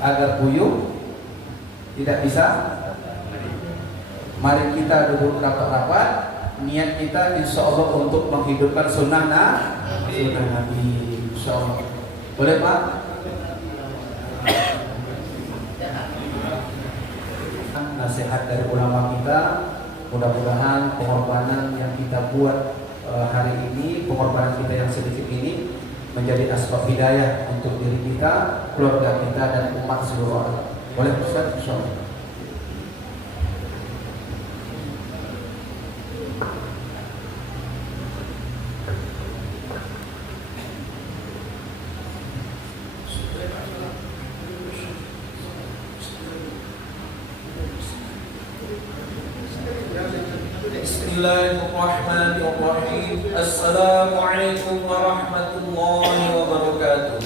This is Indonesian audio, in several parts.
agar puyuh tidak bisa. Mari kita duduk rapat-rapat. Niat kita insya Allah untuk menghidupkan sunnah Nabi. Insya Allah. Boleh Pak? Nasihat dari ulama kita, mudah-mudahan pengorbanan yang kita buat hari ini, pengorbanan kita yang sedikit ini menjadi asbab hidayah untuk diri kita, keluarga kita, dan umat seluruh orang. Boleh Ustaz? Insyaallah. Bismillahirrahmanirrahim. Assalamualaikum warahmatullahi wabarakatuh.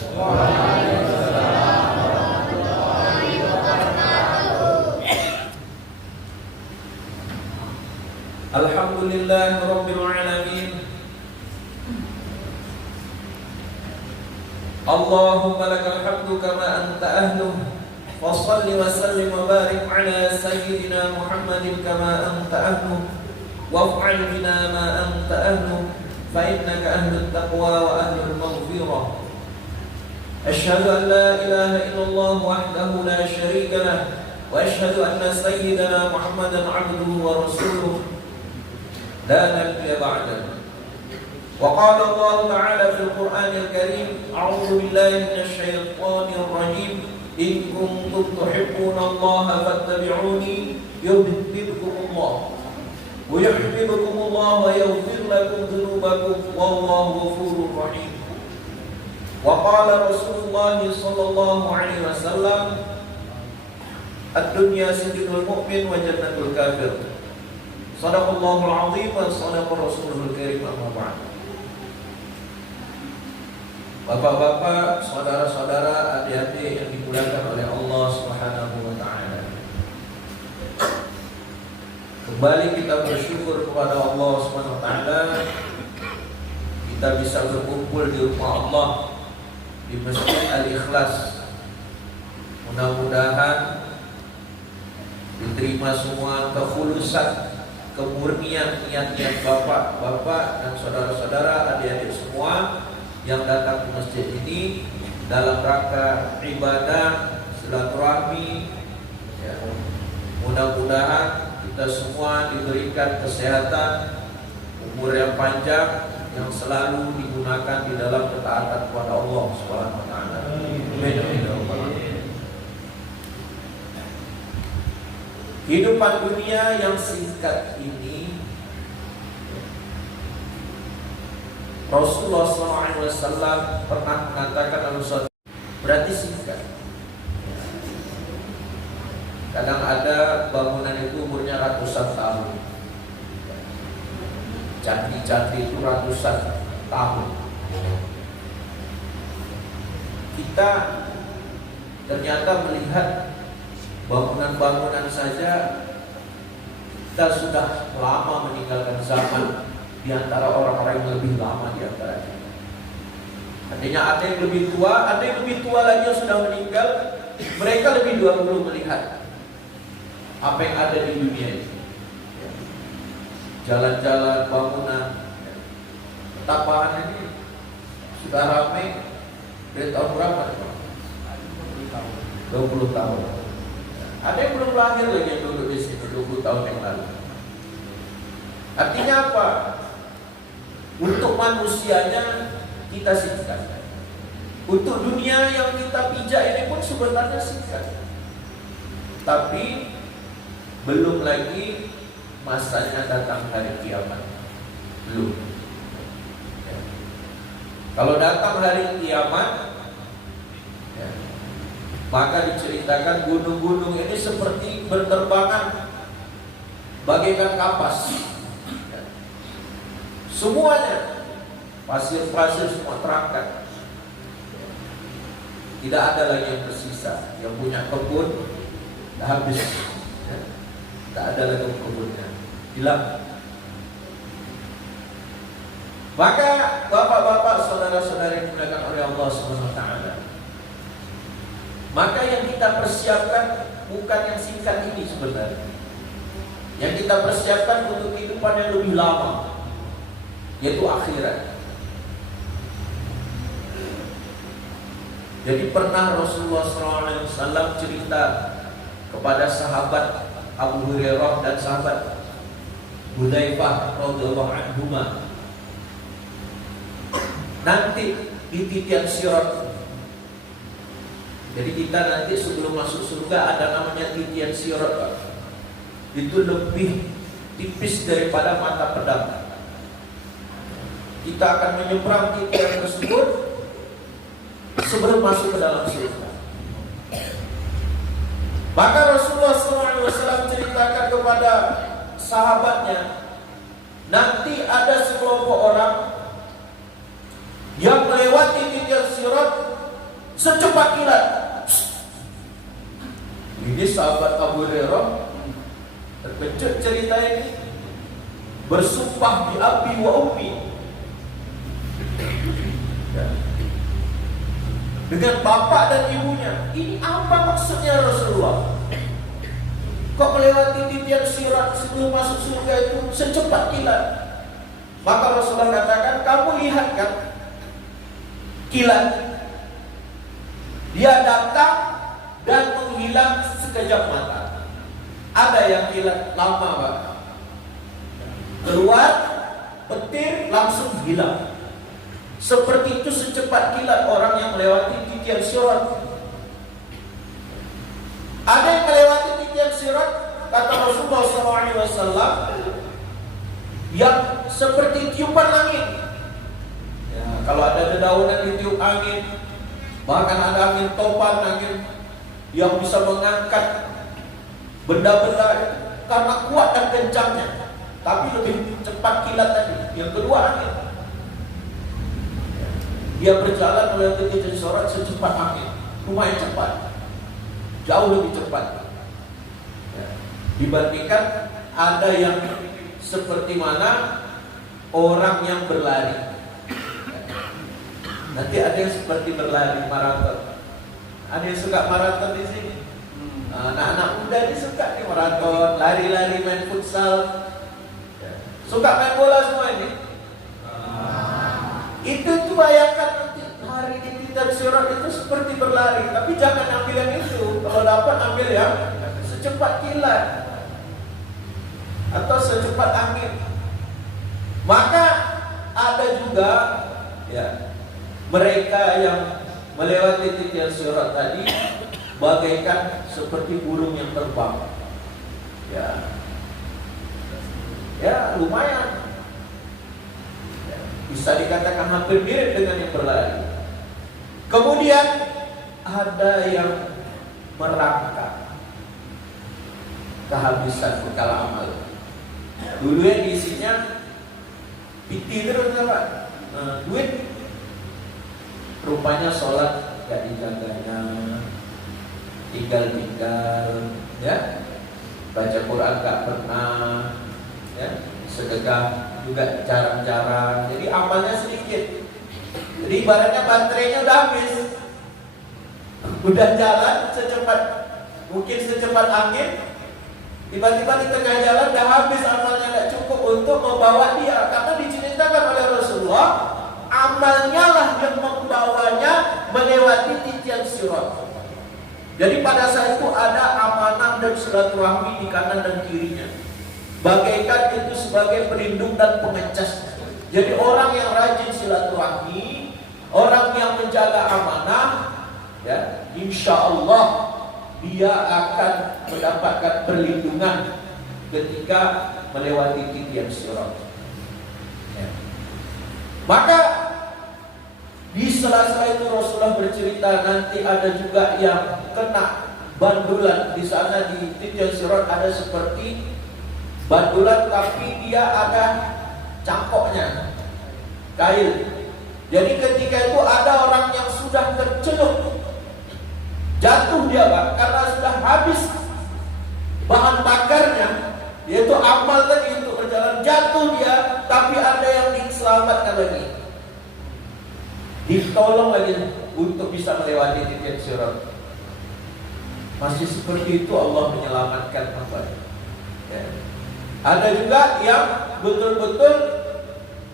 Alhamdulillahi rabbil alamin. Allahumma lakal hamdu kama anta ahluh. Wa shalli wa sallim wa barik ala sayyidina Muhammadin kama anta ahluh. Waf'al bina ma anta ahlu fa innaka ahlul taqwa wa ahlul maghfirah. Asyhadu an la ilaha illallah wahdahu la syarika lah wa asyhadu anna sayyidana Muhammadan 'abduhu wa rasuluh la nabiyya ba'dahu. Wa qala Allah ta'ala fil Qur'anil Karim, a'udzu billahi minasy syaithanir rajim, in kuntum tuhibbuna Allah fattabi'uni yuhibbukumullah wa yuhibbukumullah wa yaghfir lakum dhunubakum wallahu ghafurur rahim. Wa qala Rasulullah sallallahu alaihi wasallam, ad-dunya sijnul mu'min wa jannatul kafir. Shadaqallahul azim wa shadaqa Rasulul karim. Amma ba'd. Bapak-bapak, saudara-saudara, adik-adik yang dimuliakan oleh Allah Subhanahu wa taala. Kembali kita bersyukur kepada Allah Subhanahu wa taala, kita bisa berkumpul di rumah Allah di Masjid Al-Ikhlas. Mudah-mudahan diterima semua kekhulusan, kemurnian niat-niat bapak-bapak dan saudara-saudara, adik-adik semua yang datang ke masjid ini dalam rangka ibadah silaturahmi. Ya, mudah-mudahan kita semua diberikan kesehatan, umur yang panjang yang selalu digunakan di dalam ketaatan kepada Allah Subhanahu wa taala. Amin. Kehidupan dunia yang singkat ini, Rasulullah SAW pernah mengatakan dalam suatu, berarti singkat. Kadang ada bangunan itu umurnya ratusan tahun. Candi-candi itu ratusan tahun. Kita ternyata melihat bangunan-bangunan saja, kita sudah lama meninggalkan zaman di antara orang-orang yang lebih lama di antaranya. Artinya ada yang lebih tua, ada yang lebih tua lagi yang sudah meninggal. Mereka lebih dahulu melihat apa yang ada di dunia ini. Jalan-jalan, bangunan, tapahan ini sudah ramai dari tahun berapa? 20 tahun. Ada yang belum lahir lagi yang duduk di sini 20 tahun yang lalu. Artinya apa? Untuk manusianya kita singkat. Untuk dunia yang kita pijak ini pun sebenarnya singkat. Tapi belum lagi masanya datang hari kiamat. Belum. Ya. Kalau datang hari kiamat, ya, maka diceritakan gunung-gunung ini seperti berterbangan bagaikan kapas. Ya. Semuanya pasir-pasir semua terangkat. Tidak ada lagi yang tersisa. Yang punya kebun dah habis. Ya. Tak ada lagi kebunnya, hilang. Maka bapak-bapak, saudara-saudari yang dimuliakan oleh Allah Subhanahu wa taala, maka yang kita persiapkan bukan yang singkat ini sebenarnya. Yang kita persiapkan untuk kehidupan yang lebih lama, yaitu akhirat. Jadi pernah Rasulullah SAW cerita kepada sahabat Abu Hurairah dan sahabat Hudzaifah radhiyallahu anhuma, nanti di titian sirat. Jadi kita nanti sebelum masuk surga ada namanya titian sirat, Pak. Itu lebih tipis daripada mata pedang. Kita akan menyeberang titian tersebut sebelum masuk ke dalam surga. Maka Rasulullah SAW ceritakan kepada sahabatnya, nanti ada sekelompok orang yang melewati titian sirat secepat kilat. Ini sahabat Abu Hurairah terkejut cerita ini, bersumpah di abi wa ummi, ya, dengan bapak dan ibunya. Ini apa maksudnya Rasulullah? Kok melewati titian sirat sebelum masuk surga itu secepat kilat? Maka Rasulullah katakan, kamu lihat kan kilat, dia datang dan menghilang sekejap mata. Ada yang kilat lama, Pak. Keluar petir langsung hilang. Seperti itu secepat kilat orang yang melewati titian sirat. Ada yang melewati titian sirat, kata Rasulullah SAW, yang seperti tiupan angin. Ya, kalau ada dedaunan ditiup angin, bahkan ada angin topan, angin yang bisa mengangkat benda-benda karena kuat dan kencangnya, tapi lebih cepat kilat tadi. Yang kedua angin, dia berjalan melewati titian sirat secepat angin, lumayan cepat, jauh lebih cepat, ya, dibandingkan ada yang seperti mana orang yang berlari. Nanti ada yang seperti berlari maraton. Ada yang suka maraton di sini. Anak-anak muda ini suka nih maraton, lari-lari, main futsal, suka main bola semua ini. Itu tuh bayangkan nanti hari di titian sirat itu seperti berlari, tapi jangan ambil yang itu. Kalau dapat ambil yang secepat kilat atau secepat angin. Maka ada juga, ya, mereka yang melewati titian sirat tadi bagaikan seperti burung yang terbang. Ya lumayan, ya, bisa dikatakan hampir mirip dengan yang berlari. Kemudian ada yang merangkak, kehabisan bekal amal. Dulu yang isinya piti terus, Pak. Duit, rupanya sholat gak dijaganya, tinggal-tinggal, ya, baca Quran gak pernah, ya, sedekah juga jarang-jarang. Jadi amalnya sedikit. Jadi ibaratnya baterainya udah habis, udah jalan secepat mungkin, secepat angin, tiba-tiba di tengah jalan udah habis amalnya, gak cukup untuk membawa dia. Karena diceritakan oleh Rasulullah, amalnya lah yang membawanya melewati titian sirat. Jadi pada saat itu ada amanah dan silaturahmi di kanan dan kirinya, bagaikan itu sebagai pelindung dan pengecas. Jadi orang yang rajin silaturahmi, orang yang menjaga amanah, ya, insya Allah dia akan mendapatkan perlindungan ketika melewati titian sirat. Ya. Maka di sela-sela itu Rasulullah bercerita nanti ada juga yang kena bandulan. Di sana di titian sirat ada seperti bandulan, tapi dia ada cangkoknya, kail. Jadi ketika itu ada orang yang sudah tercelup, jatuh dia, Pak, karena sudah habis bahan bakarnya, yaitu amal tadi untuk berjalan. Jatuh dia, tapi ada yang diselamatkan lagi, ditolong lagi untuk bisa melewati titian sirat. Masih seperti itu Allah menyelamatkan hambanya. Ya. Ada juga yang betul-betul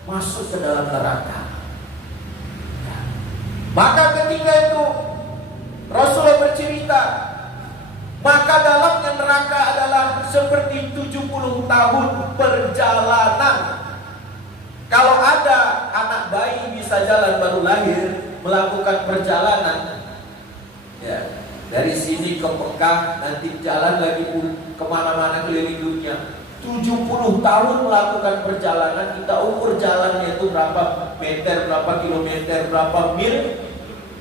masuk ke dalam neraka. Ya. Maka ketika itu Rasulullah bercerita, maka dalamnya neraka adalah seperti 70 tahun perjalanan. Kalau ada anak bayi bisa jalan baru lahir, melakukan perjalanan, ya, dari sini ke Mekah, nanti jalan lagi kemana-mana keliling dunia. 70 tahun melakukan perjalanan. Kita ukur jalannya itu berapa meter, berapa kilometer, berapa mil.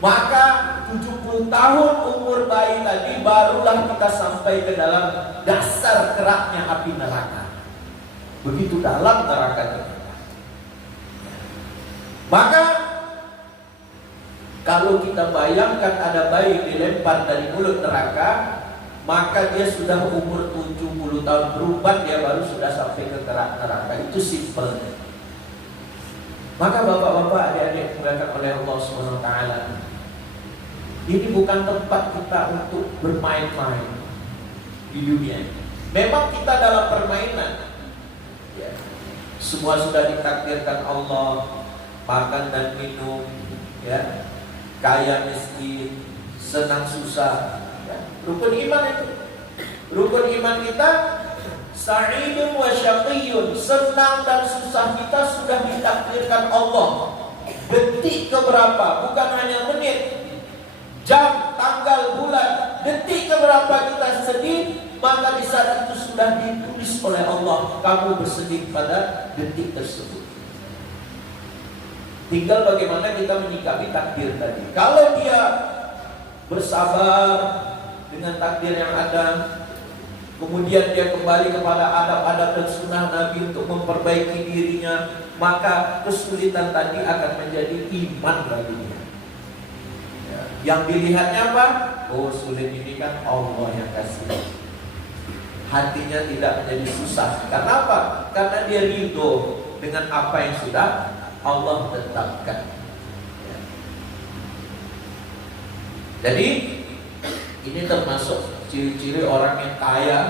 Maka 70 tahun umur bayi tadi barulah kita sampai ke dalam dasar keraknya api neraka. Begitu dalam neraka itu. Maka kalau kita bayangkan ada bayi dilempar dari mulut neraka, maka dia sudah umur 70 tahun berubah, dia baru sudah sampai ke kerak neraka. Itu simpelnya. Maka bapak-bapak, adik-adik dimuliakan oleh Allah SWT, ini bukan tempat kita untuk bermain-main di dunia. Memang kita dalam permainan, ya. Semua sudah ditakdirkan Allah, makan dan minum, ya, kaya miskin, senang susah, ya. Rukun iman itu. Rukun iman kita sa'idun wa syaqiyun, senang dan susah kita sudah ditakdirkan Allah. Detik keberapa, bukan hanya menit, jam, tanggal, bulan, detik keberapa kita sedih, maka di saat itu sudah ditulis oleh Allah, kamu bersedih pada detik tersebut. Tinggal bagaimana kita menyikapi takdir tadi. Kalau dia bersabar dengan takdir yang ada, kemudian dia kembali kepada adab-adab dan sunnah Nabi untuk memperbaiki dirinya, maka kesulitan tadi akan menjadi iman bagi dia. Ya. Yang dilihatnya apa? Oh, sulit ini kan Allah yang kasih. Hatinya tidak menjadi susah. Karena apa? Karena dia ridho dengan apa yang sudah Allah tetapkan. Ya. Jadi ini termasuk ciri-ciri orang yang kaya.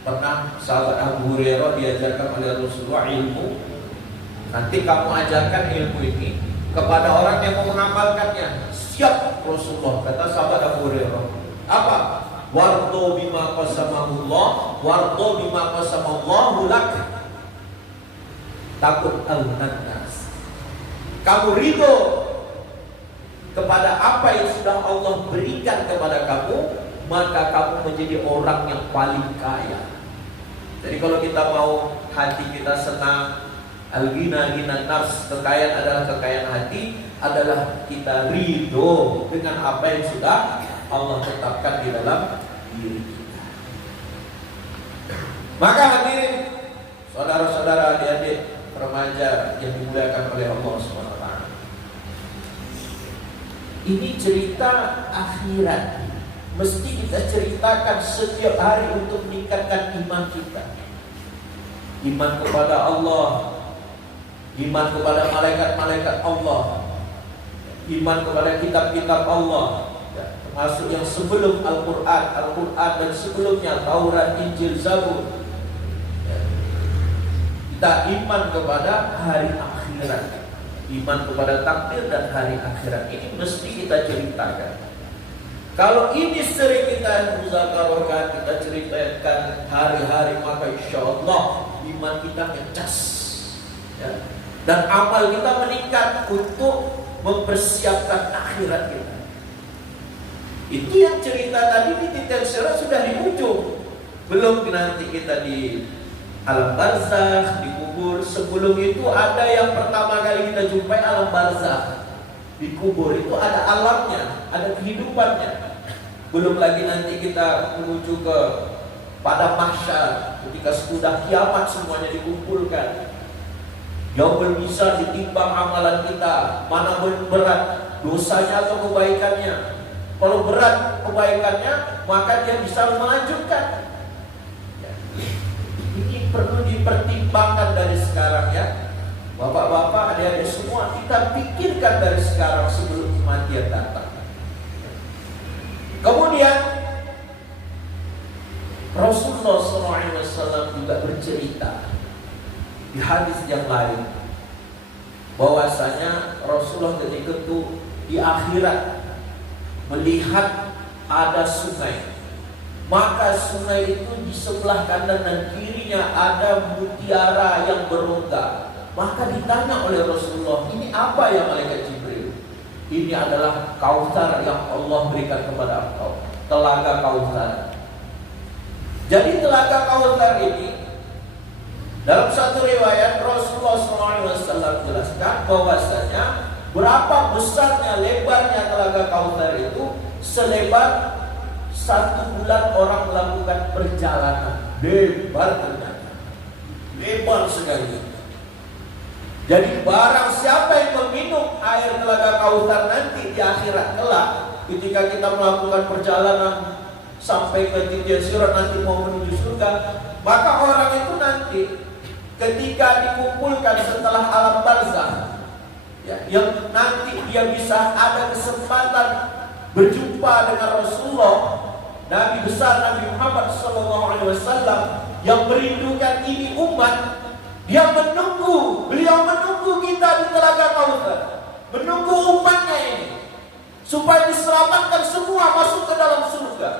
Pernah sahabat Abu Hurairah diajarkan oleh Rasulullah ilmu. Nanti kamu ajarkan ilmu ini kepada orang yang mau mengamalkannya. Siap Rasulullah, kata sahabat Abu Hurairah. Apa? Wardo bima qasamahullah, wardo bima qasamallahu lak. Takut al-nas. Kamu ridho kepada apa yang sudah Allah berikan kepada kamu, maka kamu menjadi orang yang paling kaya. Jadi kalau kita mau hati kita senang, al-ghina ghina nafs, kekayaan adalah kekayaan hati, adalah kita ridho dengan apa yang sudah Allah tetapkan di dalam diri kita. Maka hadirin, saudara-saudara, adik-adik remaja yang dimuliakan oleh Allah SWT, ini cerita akhirat. Mesti kita ceritakan setiap hari untuk meningkatkan iman kita. Iman kepada Allah, iman kepada malaikat-malaikat Allah, iman kepada kitab-kitab Allah, termasuk yang sebelum Al-Quran, Al-Quran dan sebelumnya Taurat, Injil, Zabur. Kita iman kepada hari akhirat, iman kepada takdir dan hari akhirat. Ini mesti kita ceritakan. Kalau ini sering kita muzakarahkan, kita ceritakan hari-hari, maka insya Allah iman kita ngecas, ya. Dan amal kita meningkat untuk mempersiapkan akhirat kita. Itu yang cerita tadi di titik sudah di ujung. Belum nanti kita di alam barzakh, di kubur. Sebelum itu ada yang pertama kali kita jumpai alam barzakh. Di kubur itu ada alamnya, ada kehidupannya. Belum lagi nanti kita menuju ke pada mahsyar, ketika sudah kiamat semuanya dikumpulkan. Yaumul mizan, ditimbang amalan kita, mana berat dosanya atau kebaikannya. Kalau berat kebaikannya, maka dia bisa melanjutkan. Ini perlu dipertimbangkan dari sekarang, ya. Bapak-bapak, adik-adik semua, kita pikirkan dari sekarang sebelum kematian datang. Kemudian di hadis yang lain bahwasanya Rasulullah ketika itu di akhirat melihat ada sungai, maka sungai itu di sebelah kanan dan kirinya ada mutiara yang berongga. Maka ditanya oleh Rasulullah, ini apa ya malaikat Jibril? Ini adalah Kautsar yang Allah berikan kepada engkau, telaga Kautsar. Jadi telaga Kautsar ini dalam satu riwayat Rasulullah SAW jelaskan bahwasanya berapa besarnya lebarnya telaga Kautsar itu selebar 1 bulan orang melakukan perjalanan. Lebar ternyata, lebar sekali. Jadi barang siapa yang meminum air telaga Kautsar nanti di akhirat kelak, ketika kita melakukan perjalanan sampai ke titik sirat nanti mau menuju surga, maka orang itu nanti ketika dikumpulkan setelah alam barzakh, ya, yang nanti dia bisa ada kesempatan berjumpa dengan Rasulullah, Nabi besar Nabi Muhammad SAW yang merindukan ini umat. Beliau menunggu kita di telaga Kautsar, menunggu umatnya ini supaya diselamatkan semua masuk ke dalam surga.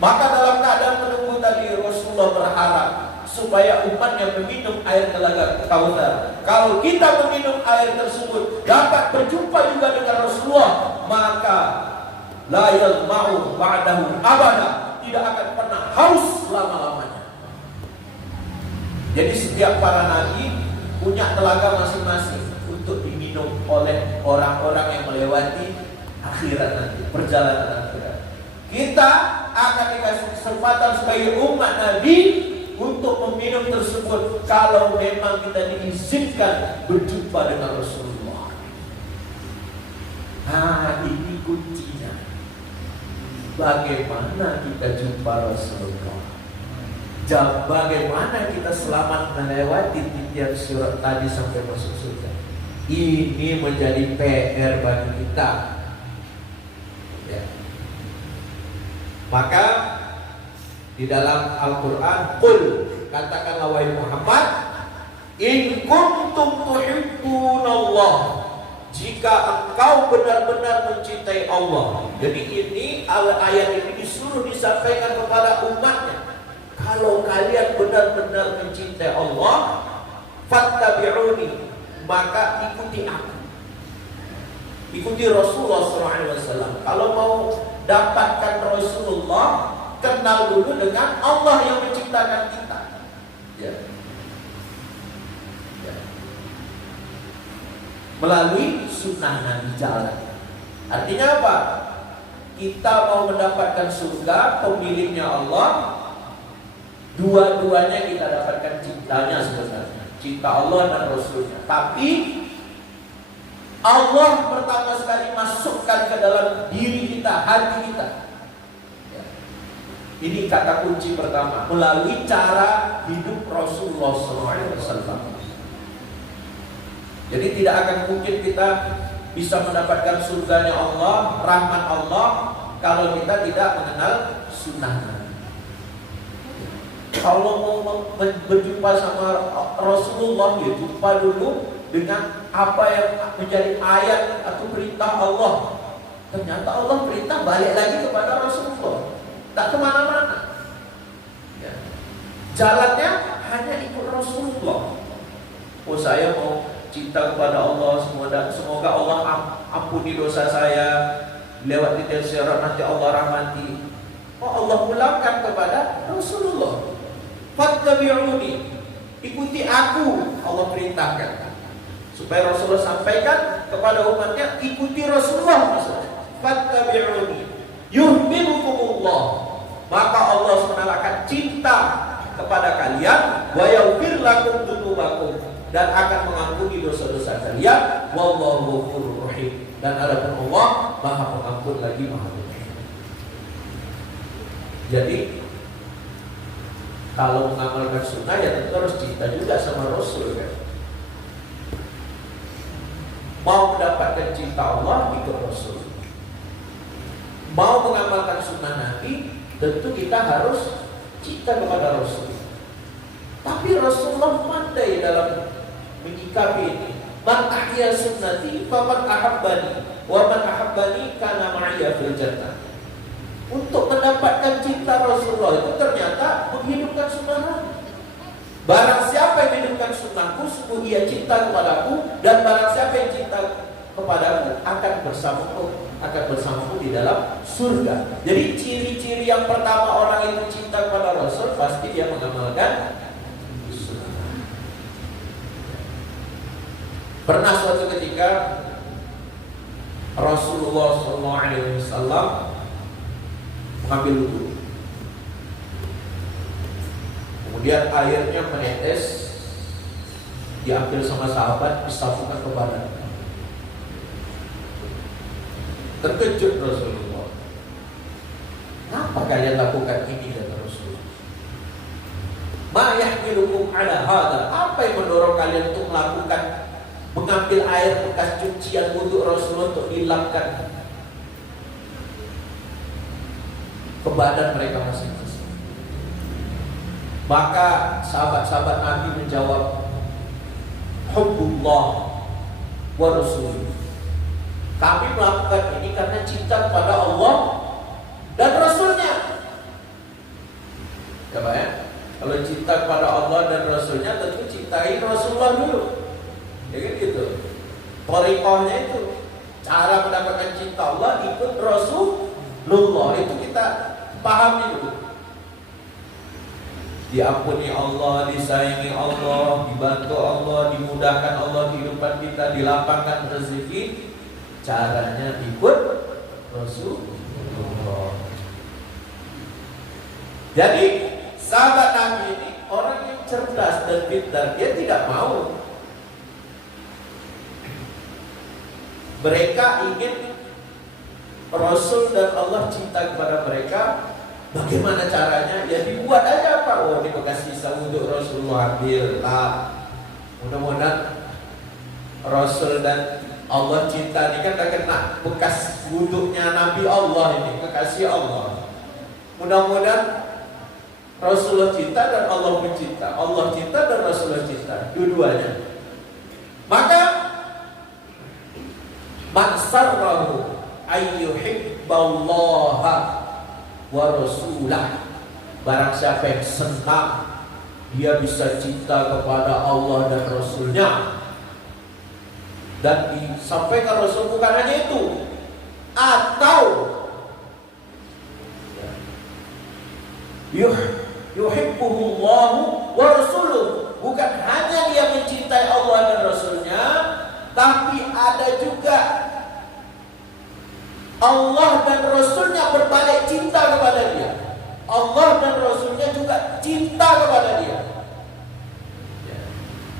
Maka dalam keadaan menunggu tadi Rasulullah berharap supaya umatnya meminum air telaga Kautsar. Kalau kita meminum air tersebut dapat berjumpa juga dengan Rasulullah, maka la yalma'u ba'dahu abada, tidak akan pernah haus selama-lamanya. Jadi setiap para nabi punya telaga masing-masing untuk diminum oleh orang-orang yang melewati akhirat nanti, perjalanan akhirat. Kita akan dikasih kesempatan sebagai umat Nabi untuk meminum tersebut kalau memang kita diizinkan berjumpa dengan Rasulullah. Nah, ini kuncinya. Bagaimana kita jumpa Rasulullah? Bagaimana kita selamat melewati titik surat tadi sampai masuk surga? Ini menjadi PR bagi kita. Ya. Maka di dalam Al-Quran, qul, katakanlah wahai Muhammad, in kuntum tuhibbunallah, jika engkau benar-benar mencintai Allah. Jadi ini ayat ini disuruh disampaikan kepada umatnya. Kalau kalian benar-benar mencintai Allah, fattabi'uni, maka ikuti aku. Ikuti Rasulullah SAW. Kalau mau dapatkan Rasulullah, kenal dulu dengan Allah yang menciptakan kita. Ya. Ya. Melalui sunnah Nabi jalan. Artinya apa? Kita mau mendapatkan surga, pemiliknya Allah. Dua-duanya kita dapatkan cintanya sebenarnya, cinta Allah dan Rasulnya. Tapi Allah pertama sekali masukkan ke dalam diri kita, hati kita. Ya. Ini kata kunci pertama, melalui cara hidup Rasulullah SAW. Jadi tidak akan mungkin kita bisa mendapatkan surganya Allah, rahmat Allah, kalau kita tidak mengenal sunnah. Kalau mau berjumpa sama Rasulullah, ya jumpa dulu dengan apa yang menjadi ayat atau perintah Allah. Ternyata Allah perintah balik lagi kepada Rasulullah, tak kemana-mana. Ya. Jalannya hanya ikut Rasulullah. Oh, saya mau cinta kepada Allah, semoga Allah ampuni dosa saya, lewat titik sirat nanti Allah rahmati. Oh, Allah pulangkan kepada Rasulullah. Fattabi'uni, ikuti aku, Allah perintahkan. Supaya Rasulullah sampaikan kepada umatnya, ikuti Rasulullah. Fattabi'uni yuhibbukumullah, maka Allah SWT akan cinta kepada kalian, wa yaghfir lakum dzunubakum, dan akan mengampuni dosa-dosa kalian, wallahu ghafurur rahim, dan adapun Allah Maha Pengampun lagi Maha Penyayang. Jadi kalau mengamalkan sunnah, ya tentu harus cinta juga sama Rasul, kan? Mau mendapatkan cinta Allah, ikut Rasul. Mau mengamalkan sunnah Nabi, tentu kita harus cinta kepada Rasul. Tapi Rasulullah pandai dalam menyikapi ini. Man ahya sunnati faman ahabbani wa man ahabbani kana ma'iyya fil jannah. Untuk mendapatkan cinta Rasulullah itu ternyata menghidupkan sunnah. Barang siapa yang menghidupkan sunnahku, sungguh ia cinta kepadaku, dan barang siapa yang cinta kepadaku akan bersamaku di dalam surga. Jadi ciri-ciri yang pertama orang itu cinta kepada Rasul, pasti dia mengamalkan sunnah. Pernah suatu ketika Rasulullah SAW mengambil wudu, kemudian airnya menetes, diambil sama sahabat, disapukan ke badan. Terkejut Rasulullah. Kenapa kalian lakukan ini, kata Rasulullah? Ma yahmilukum ala hadha. Apa yang mendorong kalian untuk mengambil air bekas cucian wudu Rasulullah untuk dilapkan ke badan mereka masing-masing? Maka sahabat-sahabat Nabi menjawab, hubbullah wa rasul. Kami melakukan ini karena cinta kepada Allah dan Rasulnya. Coba ya, kalau cinta kepada Allah dan Rasulnya, tentu cintai Rasulullah dulu. Ya kan gitu. Thariqahnya itu, cara mendapatkan cinta Allah ikut Rasulullah. Itu kita pahami dulu. Diampuni Allah, disayangi Allah, dibantu Allah, dimudahkan Allah kehidupan kita, dilapangkan rezeki. Caranya ikut Rasulullah. Jadi sahabat Nabi ini orang yang cerdas dan pintar. Dia tidak mau. Mereka ingin Rasul dan Allah cinta kepada mereka. Bagaimana caranya? Ya dibuat aja apa? Oh, ini bekas sisa wudhu Rasulullah, ambil lah. Mudah-mudahan Rasul dan Allah cinta ini kan tak kena bekas wudhunya Nabi Allah ini, kekasih Allah. Mudah-mudahan Rasulullah cinta dan Allah mencinta, Allah cinta dan Rasulullah cinta, dua-duanya. Maka man sarrahu ayyuhibballaha wa rasulah, barang siapa yang senang dia bisa cinta kepada Allah dan Rasulnya. Dan disampaikan Rasul bukan hanya itu, atau yuhibbuhullahu wa rasuluh, bukan hanya dia mencintai Allah dan Rasulnya, tapi ada juga Allah dan Rasulnya berbalik cinta kepada dia. Allah dan Rasulnya juga cinta kepada dia.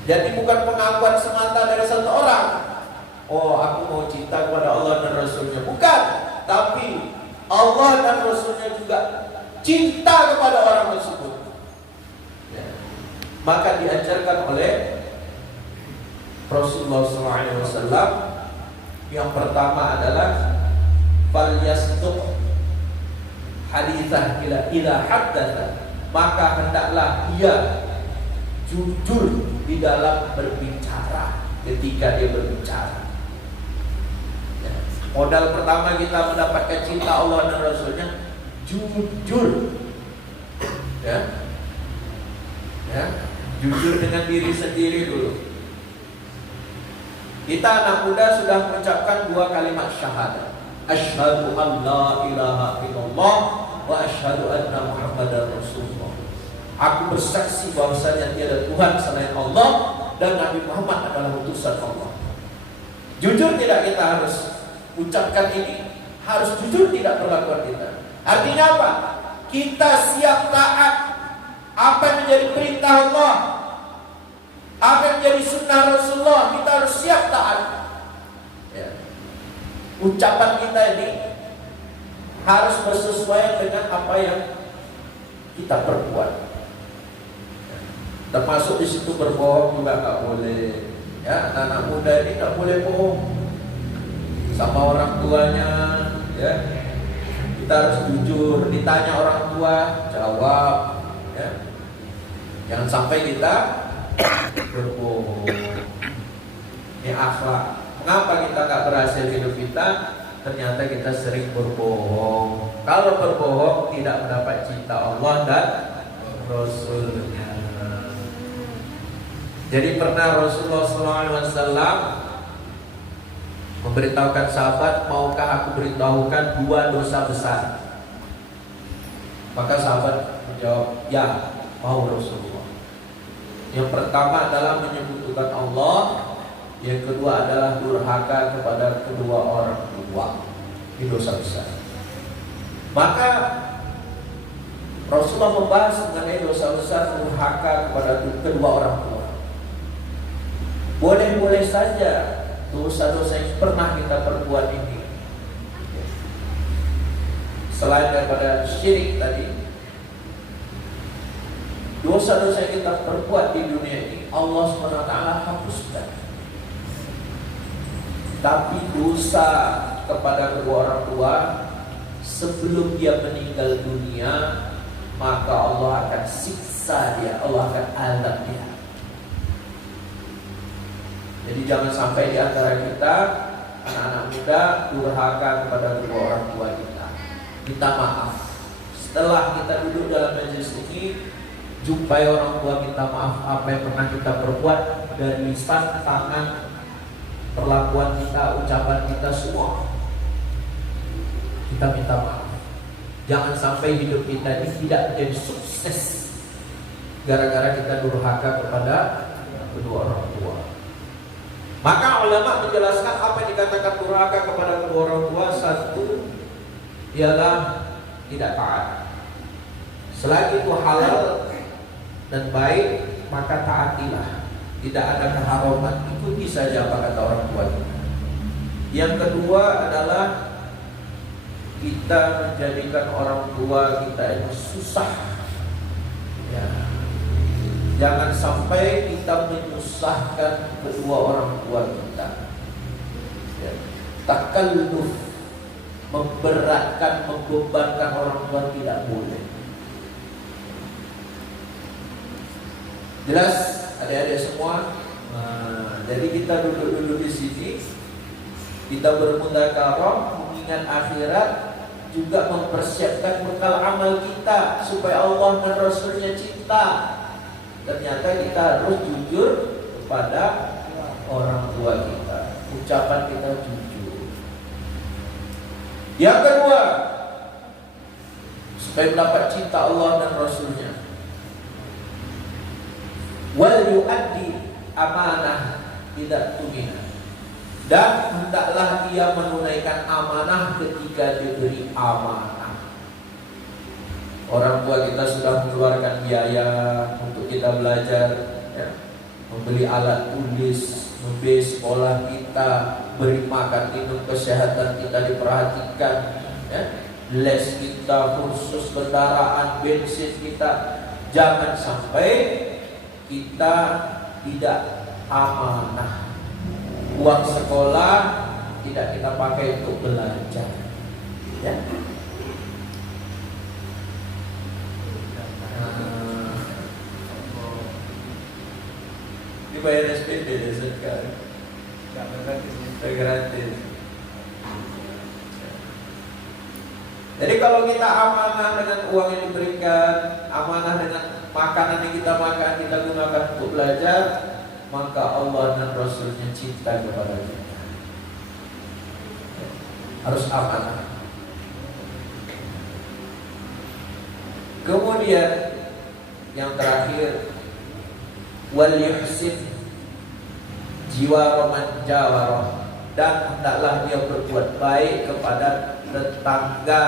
Jadi bukan pengakuan semata dari satu orang. Oh, aku mau cinta kepada Allah dan Rasulnya. Bukan. Tapi Allah dan Rasulnya juga cinta kepada orang tersebut. Maka diajarkan oleh Rasulullah SAW, yang pertama adalah falyasduq hadithan ila haddatha, maka hendaklah ia jujur di dalam berbicara ketika dia berbicara. Modal pertama kita mendapatkan cinta Allah dan Rasulnya, jujur. Ya, jujur dengan diri sendiri dulu. Kita anak muda sudah mengucapkan 2 kalimat syahadat. Asyhadu an la ilaha illallah wa asyhadu anna Muhammadar Rasulullah. Aku bersaksi bahwasanya tiada Tuhan selain Allah dan Nabi Muhammad adalah utusan Allah. Jujur tidak kita harus ucapkan ini? Harus jujur tidak perlakuan kita. Artinya apa? Kita siap taat apa yang menjadi perintah Allah, apa yang menjadi sunnah Rasulullah. Kita harus siap taat. Ya. Ucapan kita ini harus bersesuaian dengan apa yang kita perbuat. Termasuk di situ berbohong juga nggak boleh. Ya, anak muda ini nggak boleh bohong sama orang tuanya. Ya, kita harus jujur. Ditanya orang tua, jawab. Ya. Jangan sampai kita berbohong. Ini akhlak. Mengapa kita nggak berhasil hidup kita? Ternyata kita sering berbohong. Kalau berbohong tidak mendapat cinta Allah dan Rasulnya. Jadi pernah Rasulullah SAW memberitahukan sahabat, maukah aku beritahukan 2 dosa besar? Maka sahabat menjawab, ya, mau Rasulullah. Yang pertama adalah menyebutkan Allah. Yang kedua adalah durhaka kepada kedua orang tua. Ini dosa besar. Maka Rasulullah membahas mengenai dosa besar durhaka kepada kedua orang tua. Boleh-boleh saja dosa-dosa yang pernah kita perbuat ini, selain daripada syirik tadi, dosa-dosa yang kita perbuat di dunia ini Allah SWT hapuskan. Tapi dosa kepada kedua orang tua sebelum dia meninggal dunia, maka Allah akan siksa dia, Allah akan azab dia. Jadi jangan sampai di antara kita anak-anak muda durhaka kepada kedua orang tua kita. Minta maaf. Setelah kita duduk dalam majelis ini, jumpai orang tua, minta maaf apa yang pernah kita perbuat dari lisan, tangan, perlakuan kita, ucapan kita, semua. Kita minta maaf. Jangan sampai hidup kita ini tidak menjadi sukses gara-gara kita durhaka kepada kedua orang tua. Maka ulama menjelaskan apa yang dikatakan durhaka kepada kedua orang tua. Satu, ialah tidak taat. Selagi itu halal dan baik, maka taatilah. Tidak ada keharaman, ikuti saja apa kata orang tua kita. Yang kedua adalah kita menjadikan orang tua kita itu susah. Ya. Jangan sampai kita menyusahkan kedua orang tua kita. Ya. Takalluf, memberatkan, membebankan orang tua tidak boleh. Jelas adik-adik semua. Nah, jadi kita duduk-duduk di sini, kita bermudzakarah, mengingat akhirat, juga mempersiapkan bekal amal kita supaya Allah dan Rasulnya cinta. Ternyata kita harus jujur kepada orang tua kita. Ucapan kita jujur. Yang kedua, supaya mendapat cinta Allah dan Rasulnya, wal yu'addi amanah tidak tumina, dan hendaklah dia menunaikan amanah ketika diberi amanah. Orang tua kita sudah mengeluarkan biaya untuk kita belajar, ya, membeli alat tulis, membiayai sekolah kita, beri makan minum, kesehatan kita diperhatikan, ya, les kita, kursus kendaraan, bensin kita. Jangan sampai kita tidak amanah. Uang sekolah tidak kita pakai untuk belajar, ya. Dibayar SPP deh sekarang. Gratis. Jadi kalau kita amanah dengan uang yang diberikan, amanah dengan makanan yang kita makan, kita gunakan untuk belajar, maka Allah dan Rasulnya cinta kepada kita. Harus amanah. Kemudian yang terakhir, wal yuhsin jiwa man jawarah, dan hendaklah dia berbuat baik kepada tetangga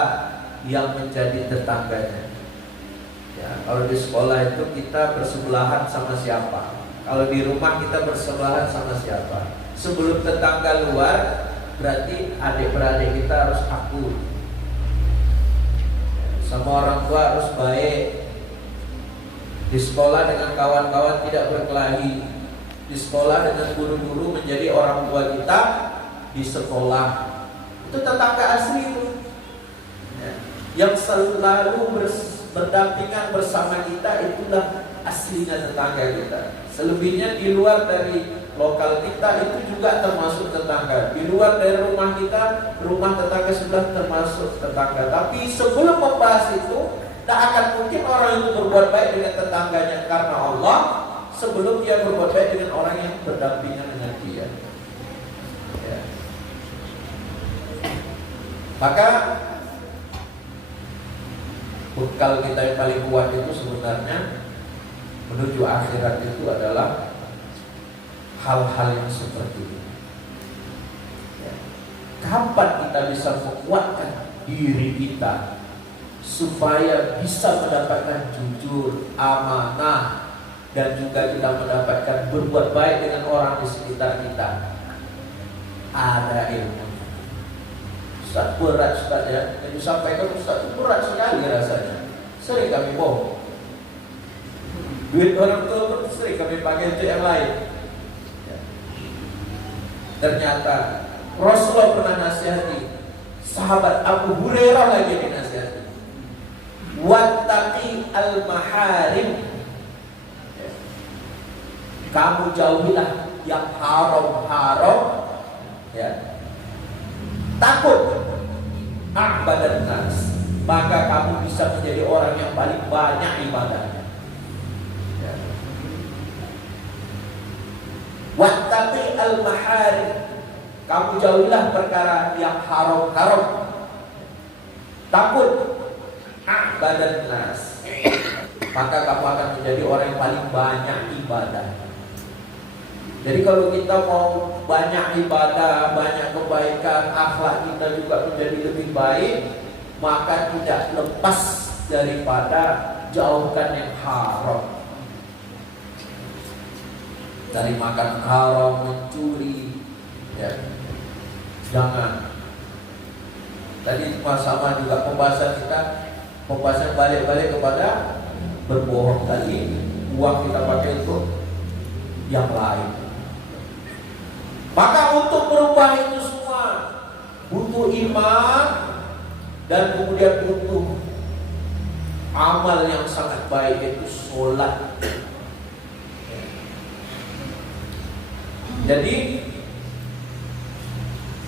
yang menjadi tetangganya. Ya, kalau di sekolah itu kita bersebelahan sama siapa? Kalau di rumah kita bersebelahan sama siapa? Sebelum tetangga luar, berarti adik-beradik kita harus akur. Sama orang tua harus baik. Di sekolah dengan kawan-kawan tidak berkelahi. Di sekolah dengan guru-guru menjadi orang tua kita di sekolah. Itu tetangga asli itu, ya. Yang selalu berdampingan bersama kita, itulah aslinya tetangga kita. Selebihnya di luar dari lokal kita itu juga termasuk tetangga. Di luar dari rumah kita, rumah tetangga sudah termasuk tetangga. Tapi sebelum membahas itu, tak akan mungkin orang itu berbuat baik dengan tetangganya karena Allah sebelum dia berbuat baik dengan orang yang berdampingan dengan dia. Ya. Maka bekal kita yang paling kuat itu sebenarnya menuju akhirat itu adalah hal-hal yang seperti ini. Ya. Kapan kita bisa menguatkan diri kita supaya bisa mendapatkan jujur, amanah, dan juga kita mendapatkan berbuat baik dengan orang di sekitar kita? Ada ilmu. Ustaz berat Ustaz ya, yang disampaikan Ustaz itu berat sekali rasanya. Sering kami bohong. Duit orang tua pun sering kami pakai untuk yang lain. Ya. Ternyata Rasulullah pernah nasihati, sahabat Abu Hurairah lagi dinasihati, wattaqi al-maharim. Ya. Kamu jauhilah yang haram-haram. Ya. Takut a'badan nas, maka kamu bisa menjadi orang yang paling banyak ibadahnya. Ya. Wattaqi al-maharim, kamu jauhilah perkara yang haram-haram. Takut a'badan nas, maka kamu akan menjadi orang yang paling banyak ibadah. Jadi kalau kita mau banyak ibadah, banyak kebaikan, akhlak kita juga menjadi lebih baik, maka tidak lepas daripada jauhkan yang haram. Dari makan haram, mencuri, ya. Jangan. Tadi sama juga pembahasan kita, pembahasan balik-balik kepada berbohong tadi, uang kita pakai untuk yang lain. Maka untuk merubah itu semua butuh iman dan kemudian butuh amal yang sangat baik, yaitu sholat. Jadi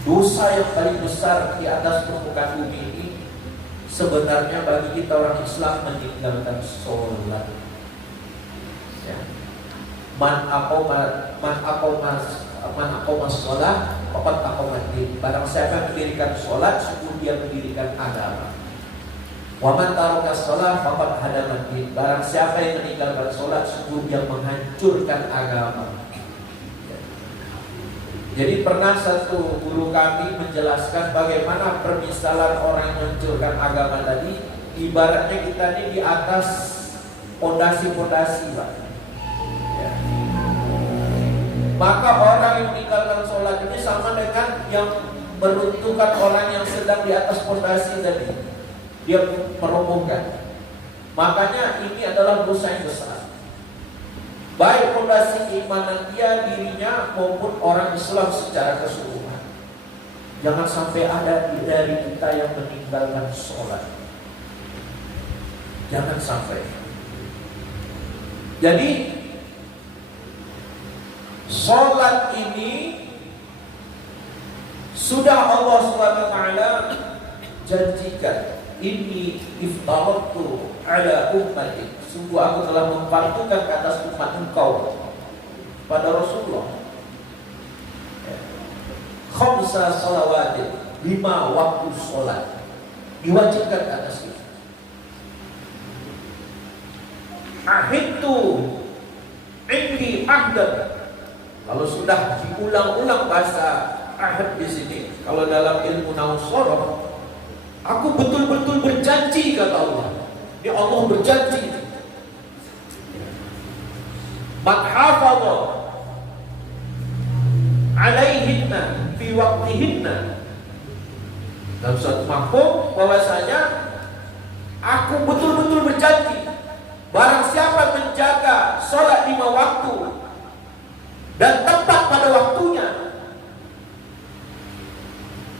dosa yang paling besar di atas permukaan bumi ini sebenarnya bagi kita orang Islam meninggalkan sholat. Ya. Man aqamas sholat faqad aqamat din. Barang siapa yang mendirikan sholat, sungguh dia mendirikan agama. Wa man taraka sholat faqad hadamat din. Barang siapa yang meninggalkan sholat, sungguh dia menghancurkan agama. Jadi pernah satu guru kami menjelaskan bagaimana permisalan orang yang menghancurkan agama tadi. Ibaratnya kita ini di atas pondasi-pondasi, Pak. Ya. Maka orang yang meninggalkan sholat ini sama dengan yang meruntuhkan orang yang sedang di atas pondasi tadi. Dia merobohkan. Makanya ini adalah dosa yang besar. Baik pondasi keimanan dia, dirinya, maupun orang Islam secara keseluruhan. Jangan sampai ada dari kita yang meninggalkan sholat. Jangan sampai. Jadi sholat ini sudah Allah SWT janjikan, inni iftaratu ala ummati, sungguh aku telah memfardukan ke atas umat engkau pada Rasulullah khamsa salawatin, 5 waktu sholat diwajibkan ke atas kita. Ahidtu indi ahdan, kalau sudah diulang-ulang bahasa ahad di sini, kalau dalam ilmu nahwu sharaf, aku betul-betul berjanji kata Allah. Ini Allah berjanji. Man hafadha alaihinna fi waqtihinna. Dalam suatu mafhum bahwasanya aku betul-betul berjanji, barang siapa menjaga sholat 5 waktu dan tepat pada waktunya,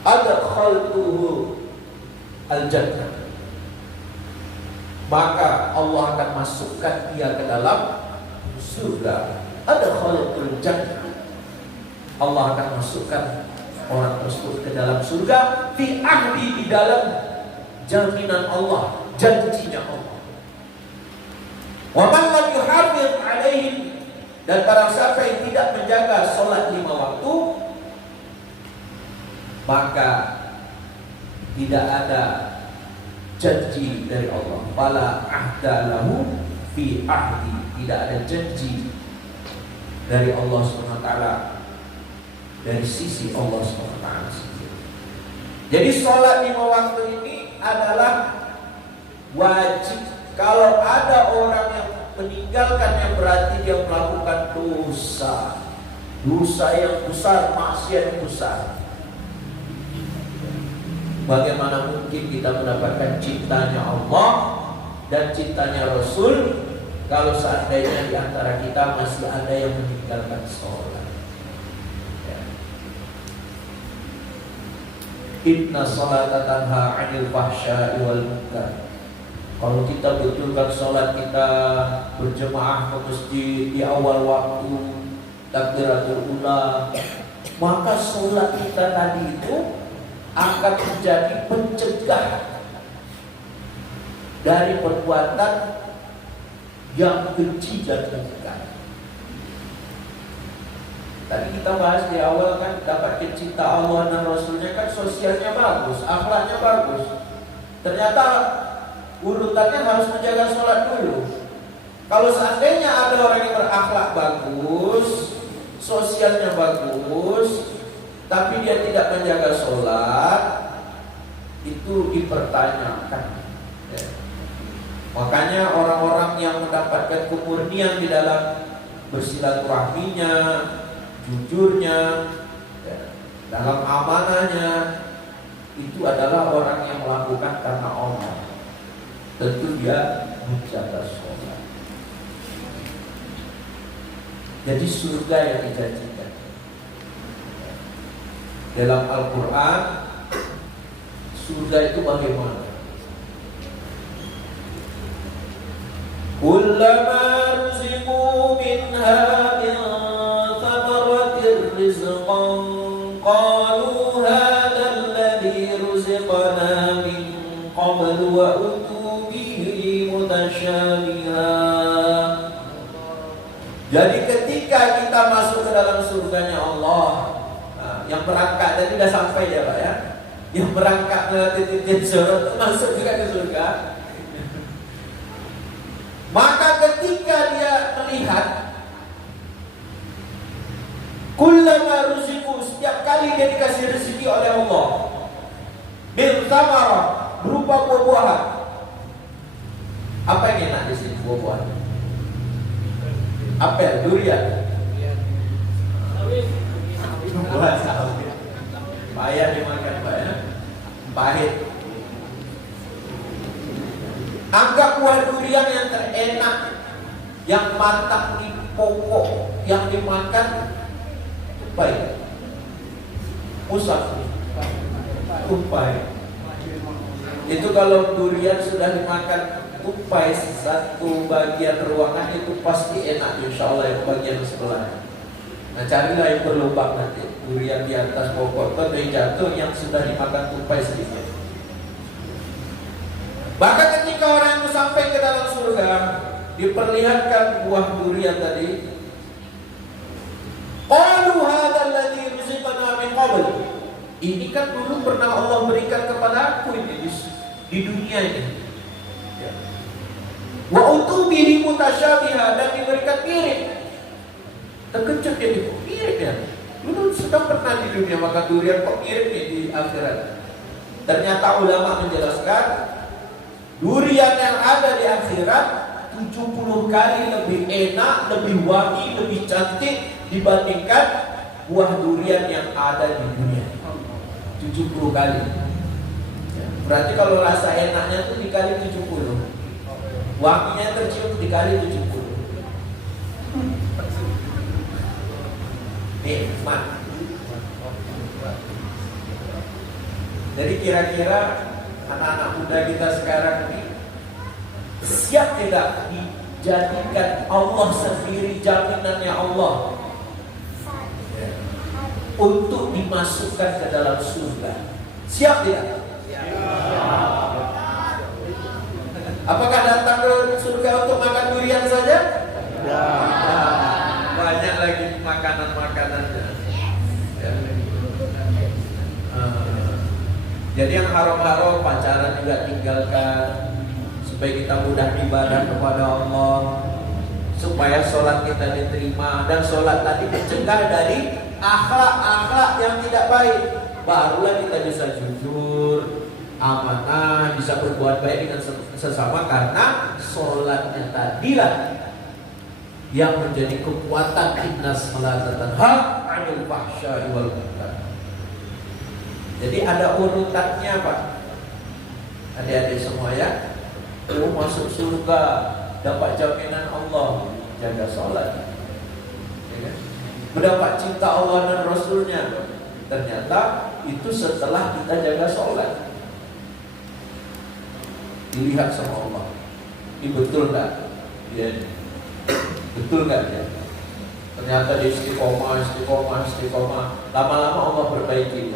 adkhaltuhu al-jannah, maka Allah akan masukkan dia ke dalam surga. Ada khalqul jannah. Allah akan masukkan orang tersebut ke dalam surga fi ahdi, di dalam jaminan Allah, janjinya Allah. Wa man lam yuhafiz alaihim, dan barang siapa yang tidak menjaga salat 5 waktu, maka tidak ada janji dari Allah. Fala ahda lahu fi ahdi, tidak ada janji dari Allah SWT, dari sisi Allah SWT sendiri. Jadi sholat 5 waktu ini adalah wajib. Kalau ada orang yang meninggalkannya, berarti dia melakukan dosa, dosa yang besar, maksiat yang besar. Bagaimana mungkin kita mendapatkan cintanya Allah dan cintanya Rasul kalau seandainya di antara kita masih ada yang meninggalkan sholat? Inna sholata tanha 'anil fahsya'i wal munkar. Kalau kita betulkan sholat kita berjemaah ke masjid di awal waktu, takbiratul ula, maka sholat kita tadi itu akan menjadi pencegah dari perbuatan yang keji dan mungkar. Tadi kita bahas di awal kan, dapat cinta Allah dan Rasulnya kan sosialnya bagus, akhlaknya bagus. Ternyata urutannya harus menjaga sholat dulu. Kalau seandainya ada orang yang berakhlak bagus, sosialnya bagus, tapi dia tidak menjaga sholat, itu dipertanyakan. Ya. Makanya orang-orang yang mendapatkan kemurnian di dalam bersilaturahminya, jujurnya, ya, dalam amanahnya, itu adalah orang yang melakukan karena Allah. Tentu dia menjaga sholat. Jadi surga yang dijanjikan dalam Al-Quran, surga itu bagaimana? Kullama ruziqu minha min thamaratir rizqan qalu hadha alladhi ruziqana min qablu wa utu bihi mutasyabiha. Jadi ketika kita masuk ke dalam surganya Allah, yang berangkat tadi sudah sampai ya Pak ya, yang berangkat ke titik surga masuk juga ke surga. Maka ketika dia melihat kullama ruziqu, setiap kali dia dikasih rezeki oleh Allah, bil thamarah, berupa buah-buahan. Apa yang enak di sini buah-buahan? Apel, durian, buah sawit. Payah dimakan Pak ya, pahit. Anggap buah durian yang terenak, yang matang di pokok, yang dimakan tupai, musaf, tupai. Itu kalau durian sudah dimakan tupai satu bagian ruangan itu pasti enak, insya Allah yang bagian sebelah. Nah carilah yang berlubang nanti, durian di atas pokok itu yang jatuh yang sudah dimakan tupai sedikit. Maka ketika orang itu sampai ke dalam surga, diperlihatkan buah durian tadi. Qalu hadzal ladzi ruziqana min qabl. Ini kan dulu pernah Allah berikan kepada aku ini di dunia ini. Ya. Wa utu bihi mutasyabiha, dan diberikan mirip. Terkejut dia, mirip ya. Dulu sudah pernah di dunia makan durian, kok mirip nih di akhirat. Ternyata ulama menjelaskan durian yang ada di akhirat 70 kali lebih enak, lebih wangi, lebih cantik dibandingkan buah durian yang ada di dunia. 70 kali. Berarti kalau rasa enaknya itu dikali 70, wanginya tercium dikali 70. Nikmat. Jadi kira-kira anak-anak muda kita sekarang ini siap tidak jadikan Allah sendiri jaminannya Allah untuk dimasukkan ke dalam surga. Siap tidak? Apakah datang ke surga untuk makan durian saja? Banyak lagi makanan-makanannya. Jadi yang haram-haram, pacaran juga tinggalkan, supaya kita mudah ibadah kepada Allah, supaya sholat kita diterima. Dan sholat tadi mencegah dari akhlak-akhlak yang tidak baik. Barulah kita bisa jujur, amanah, bisa berbuat baik dengan sesama, karena sholatnya tadilah yang menjadi kekuatan. Inna sholata tanha 'anil fahsya'i wal munkar. Jadi ada urutannya, Pak. Adik-adik semua ya, lu masuk surga, dapat jaminan Allah, jaga sholat, ya kan? Mendapat cinta Allah dan Rasulnya, ternyata itu setelah kita jaga sholat. Dilihat sama Allah, ini betul nggak? Ya, betul nggak ya? Ternyata di istiqomah. Lama-lama Allah perbaiki.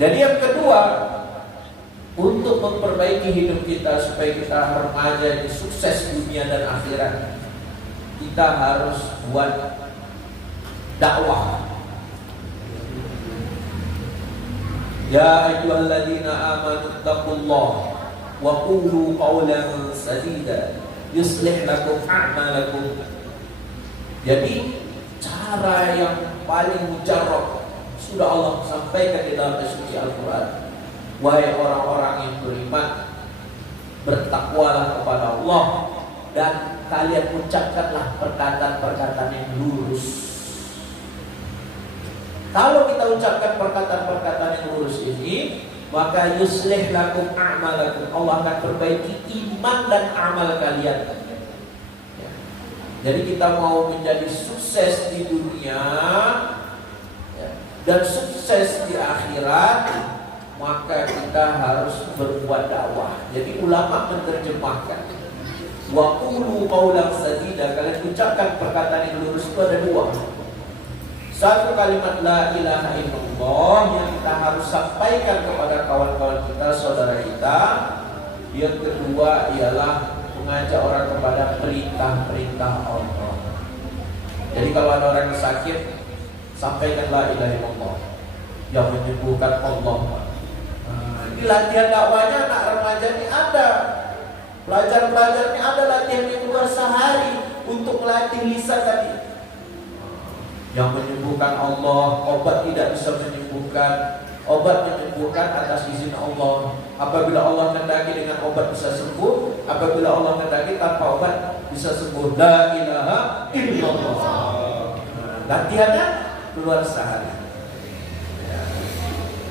Jadi yang kedua, untuk memperbaiki hidup kita supaya kita remaja ini sukses dunia dan akhirat, kita harus buat dakwah. Ya ayyuhalladzina amanu taqullaha wa qulu qawlan sadida yuslih lakum a'malakum. Jadi cara yang paling mujarrab sudah Allah sampaikan di dalam suci Al-Quran. Wahai orang-orang yang beriman, bertakwalah kepada Allah dan kalian ucapkanlah perkataan-perkataan yang lurus. Kalau kita ucapkan perkataan-perkataan yang lurus ini, maka yuslih lakum a'malakum, Allah akan perbaiki iman dan amal kalian. Jadi kita mau menjadi sukses di dunia dan sukses di akhirat, maka kita harus berbuat dakwah. Jadi ulama menerjemahkan, wa qulu qawlan sadida, kalian ucapkan perkataan yang lurus itu ada dua. Satu, kalimat la ilaha illallah yang kita harus sampaikan kepada kawan-kawan kita, saudara kita. Yang kedua ialah mengajak orang kepada perintah-perintah Allah. Jadi kalau ada orang yang sakit, sampaikan la ilaha illallah yang menyembuhkan Allah. Ini latihan dakwahnya anak remaja ini ada. Pelajar-pelajar ini ada latihan di luar sehari untuk melatih lisan tadi. Yang menyembuhkan Allah, obat tidak bisa menyembuhkan. Obat menyembuhkan atas izin Allah. Apabila Allah kehendaki dengan obat bisa sembuh, apabila Allah kehendaki tanpa obat bisa sembuh. La ilaha illallah. Latihannya keluar sehari.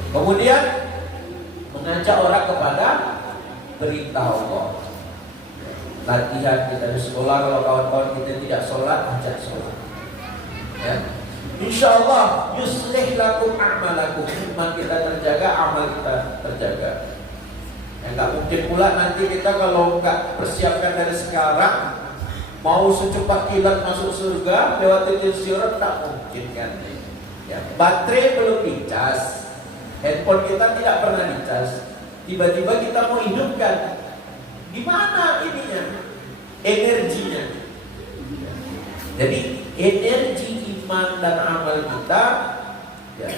Kemudian mengajak orang kepada perintah Allah. Latihan kita di sekolah, kalau kawan-kawan kita tidak sholat, ajak sholat. Ya. Insyaallah yuslih lakum a'malakum, iman kita terjaga, amal kita terjaga. Ya, nggak mungkin pula nanti kita kalau nggak persiapkan dari sekarang, mau secepat kilat masuk surga lewat titik sirat, tak mungkin kan? Ya, baterai belum dicas, handphone kita tidak pernah dicas, tiba-tiba kita mau hidupkan, gimana ininya? Energinya. Jadi energi iman dan amal kita, ya,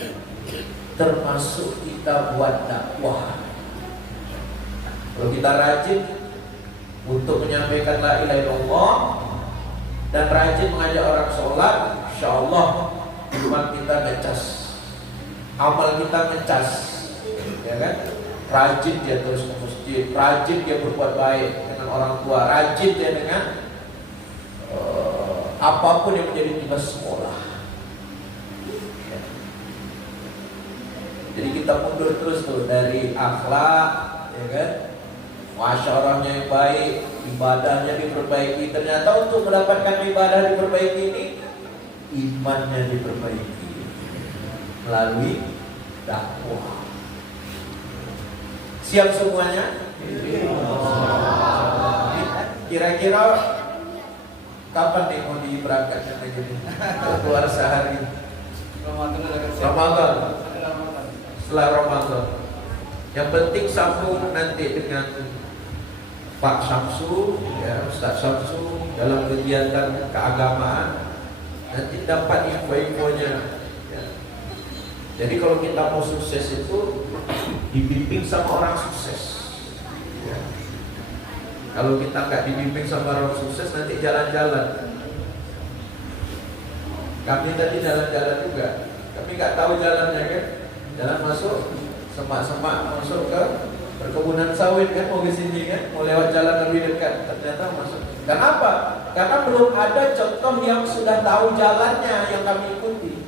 termasuk kita buat dakwah. Kalau kita rajin untuk menyampaikan la ilaha illallah dan rajin mengajak orang sholat, insyaallah iman kita ngecas, amal kita ngecas, ya kan? Rajin dia terus ke masjid, rajin dia berbuat baik dengan orang tua, rajin dia dengan apapun yang menjadi tugas sekolah. Jadi kita mundur terus tuh dari akhlak, ya kan? Masyarahnya yang baik, ibadahnya diperbaiki. Ternyata untuk mendapatkan ibadah diperbaiki ini, imannya diperbaiki melalui dakwah. Siap semuanya? Kira-kira kapan nih mau diberangkatkan lagi nih? Keluar sehari. Ramadan. Setelah Ramadan. Yang penting sambung nanti dengan Pak Samsu, ya Ustaz Samsu dalam kegiatan keagamaan. Nanti dapat info-infonya. Ya. Jadi kalau kita mau sukses itu dibimbing sama orang sukses. Ya. Kalau kita nggak dibimbing sama orang sukses, nanti jalan-jalan. Kami tadi jalan-jalan juga. Kami nggak tahu jalannya kan. Jalan masuk, semak-semak masuk ke perkebunan sawit kan, mau ke sini kan, mau lewat jalan lebih dekat, ternyata masuk. Kenapa? Karena belum ada contoh yang sudah tahu jalannya yang kami ikuti.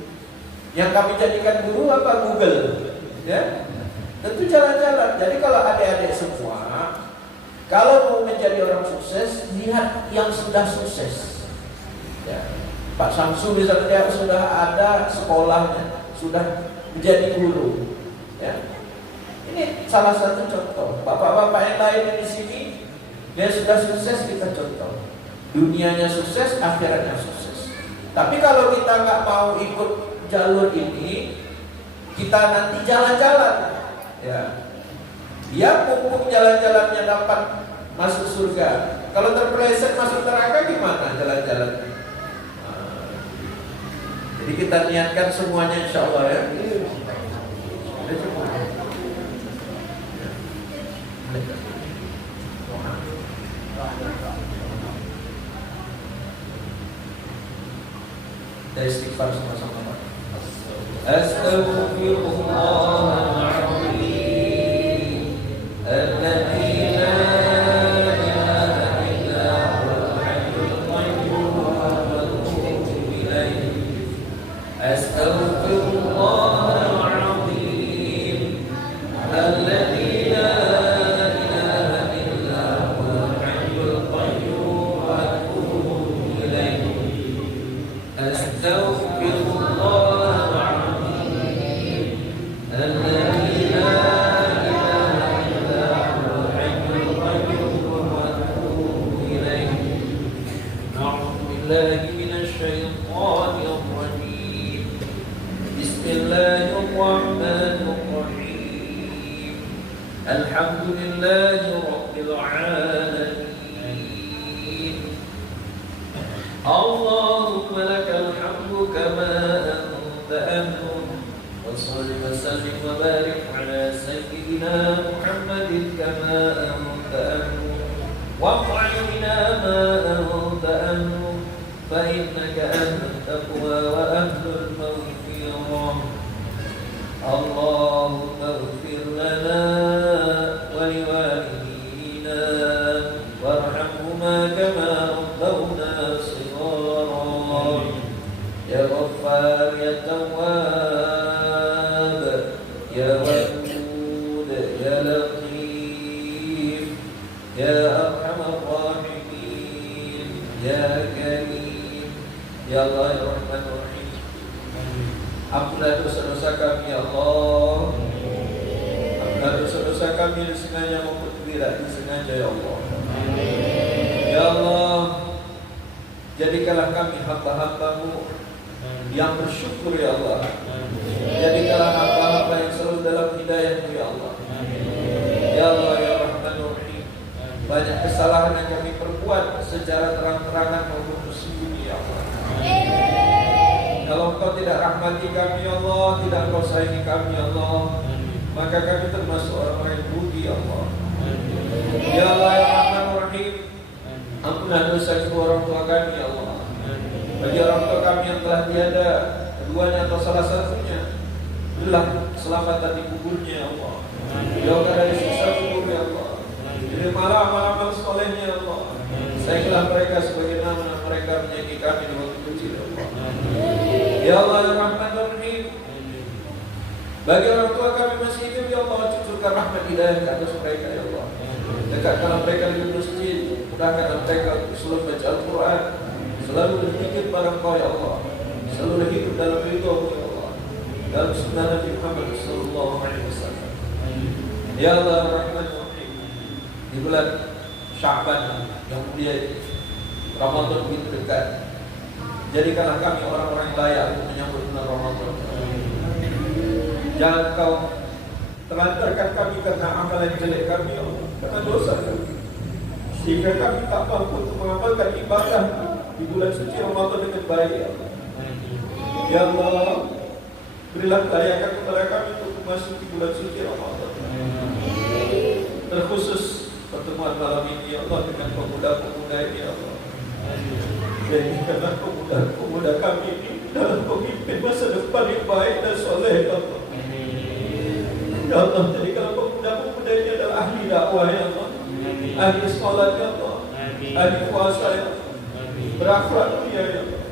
Yang kami jadikan guru apa? Google, ya. Tentu jalan-jalan. Jadi kalau adik-adik semua, kalau mau menjadi orang sukses, lihat yang sudah sukses. Ya. Pak Samsu misalnya sudah ada sekolahnya, sudah menjadi guru. Ya. Ini salah satu contoh. Bapak-bapak yang lain di sini, dia sudah sukses, kita contoh. Dunianya sukses, akhiratnya sukses. Tapi kalau kita nggak mau ikut jalur ini, kita nanti jalan-jalan. Ya. Ya mumpung jalan-jalannya dapat masuk surga. Kalau terpeleset masuk neraka gimana jalan-jalan? Jadi kita niatkan semuanya insya Allah ya. Kita istighfar sama-sama. Astaghfirullahaladzim alladzi la ilaha illa huwal hayyul qayyum wa atubu ilaihi. Astaghfirullahaladzim alladzi la ilaha illa huwal hayyul qayyum wa atubu ilaihi. Astaghfirullahaladzim alladzi la ilaha illa huwal hayyul qayyum wa atubu ilaihi. Na'udzu billahi minasy syaithanir rajim. Bismillahirrahmanirrahim. Alhamdulillahi rabbil alamin. Allahumma lakal hamdu kama anta ahlun. Wa shalli wa sallim wa barik ala sayyidina Muhammadin kama anta ahlun. Wa'fu bina ma anta ahlun. Fa innaka ahlut taqwa wa ahlul maghfirah. Allahumma ighfir lana wa liwalidina warhamhuma kama rabbawna shighara. Ya Ghaffar ya Tawwab ya Wadud ya Latif ya Arhamar Rahimin ya Karim ya Allah ya Rahman Rahim. Ampunilah dosa-dosa kami ya Allah. Ampunilah dosa-dosa kami yang disengaja maupun tidak disengaja ya Allah. Ya Allah, jadikanlah kami hamba-hamba-Mu yang bersyukur ya Allah. Jadikanlah hamba-hamba yang selalu dalam hidayah-Mu ya Allah. Ya Allah ya Rahman Rahim. Banyak kesalahan yang kami perbuat secara terang-terangan maupun bersembunyi ya Allah. Kalau Engkau tidak rahmati kami ya Allah, tidak Engkau sayangi kami ya Allah, maka kami termasuk orang-orang yang rugi ya Allah. Ya Allah ya Rahman Rahim, ampunilah dosa kedua orang tua kami ya Allah. Bagi orang tua kami yang telah tiada, keduanya atau salah satunya, berilah keselamatan di kuburnya ya Allah. Jauhkan dari siksa kubur ya Allah. Terimalah amal-amal solehnya ya Allah. Sayangilah mereka sebagaimana mereka menyayangi kami di waktu kecil ya Allah. Ya Allah ya Rahman Rahim, bagi orang tua kami masih hidup ya Allah, cucurkan rahmat hidayah ke atas mereka ya Allah. Dekatkanlah mereka di masjid, mudahkanlah mereka selalu baca Al-Quran, selalu berzikir pada Engkau ya Allah, selalu hidup dalam ridho-Mu ya Allah, dalam sunnah Nabi Muhammad sallallahu alaihi wasallam. Ya Allah Rahman Rahim, di bulan Sya'ban yang mulia, Ramadan begitu dekat. Jadikanlah kami orang-orang yang layak untuk menyambut bulan Ramadan. Jangan kau telantarkan kami karena amalan jelek kami, ya Allah, karena dosa kami, sehingga kami tak mampu untuk mengamalkan ibadah di bulan suci Ramadan dengan baik, ya Allah. Ya Allah, berilah kelayakan kepada kami untuk memasuki bulan suci Ramadan. Terkhusus pertemuan malam ini, ya Allah, dengan pemuda-pemuda ini, ya Allah. Jadikanlah pemuda-pemuda kami ini dalam pemimpin masa depan yang baik dan soleh, ya Allah. Ya Allah, jadikanlah pemuda-pemuda ini adalah ahli dakwah, ya Allah, ahli sholat, ya Allah, ahli puasa, ya Allah, berakhlak mulia, ya Allah,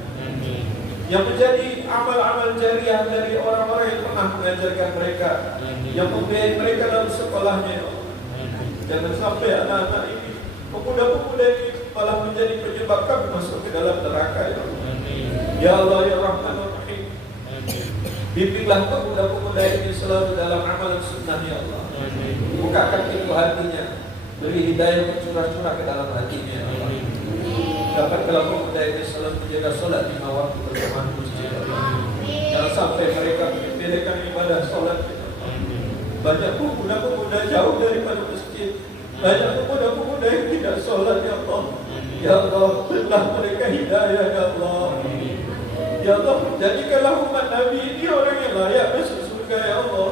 yang menjadi amal-amal jariah dari orang-orang yang pernah mengajarkan mereka, yang membiayai mereka dalam sekolahnya, ya Allah. Jangan sampai anak-anak ini, pemuda-pemuda ini malah menjadi penyebab kami masuk ke dalam neraka, ya Allah. Ya Allah, ya Rahman, ya Rahim, bimbinglah pemuda-pemuda ini selalu dalam amalan sunnah, ya Allah. Bukakan pintu hatinya, beri hidayah bercurah-curah ke dalam hatinya, ya Allah. Dapatkanlah pemuda ini selalu menjaga solat 5 waktu berjamaah masjid, ya Allah. Jangan sampai mereka menyepelekan ibadah solat, ya Allah. Banyak pemuda-pemuda jauh daripada masjid, banyak pemuda-pemuda yang tidak solat, ya Allah. Ya Allah, berilah mereka hidayah, ya Allah. Ya Allah, jadikanlah umat Nabi ini orang yang layak masuk surga, ya Allah.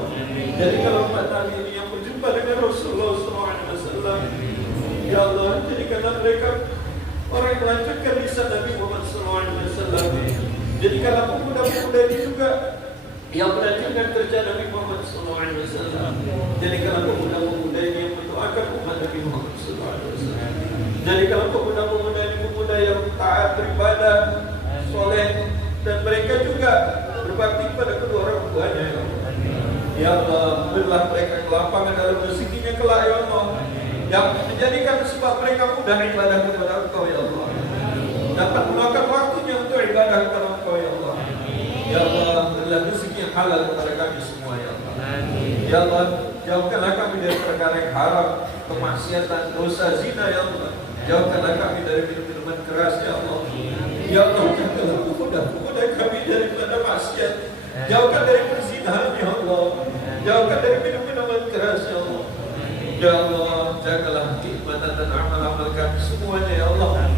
Jadikanlah umat Nabi ini yang berjumpa dengan Rasulullah SAW. Ya Allah, jadikanlah mereka orang yang melanjutkan lisan Nabi Muhammad SAW. Jadikanlah pemuda-pemuda ini juga yang melanjutkan kerja Nabi Muhammad SAW. Jadikanlah pemuda-pemuda ini yang mendoakan umat Nabi Muhammad SAW. Jadikanlah pemuda-pemuda ini pemuda yang taat beribadah, soleh, dan mereka juga berbakti pada kedua orang tuanya, ya Allah. Ya Allah, berilah mereka kelapangan dalam rezekinya kelak, ya Allah, yang menjadikan sebab mereka mudah ibadah kepada Engkau, ya Allah. Dapat meluangkan waktunya untuk ibadah kepada Engkau, ya Allah. Ya Allah, berilah rezeki yang halal kepada kami semua, ya Allah. Ya Allah, jauhkanlah kami dari perkara yang haram, kemaksiatan, dosa, zina, ya Allah. Jauhkanlah kami dari minum-minuman keras, ya Allah. Ya Allah, jauhkanlah pemuda-pemuda kami daripada maksiat. Jauhkan dari perzinahan, ya Allah. Jauhkan dari minum-minuman keras, ya Allah. Ya Allah, jagalah keikmatan dan amal-amal kami semuanya, ya Allah.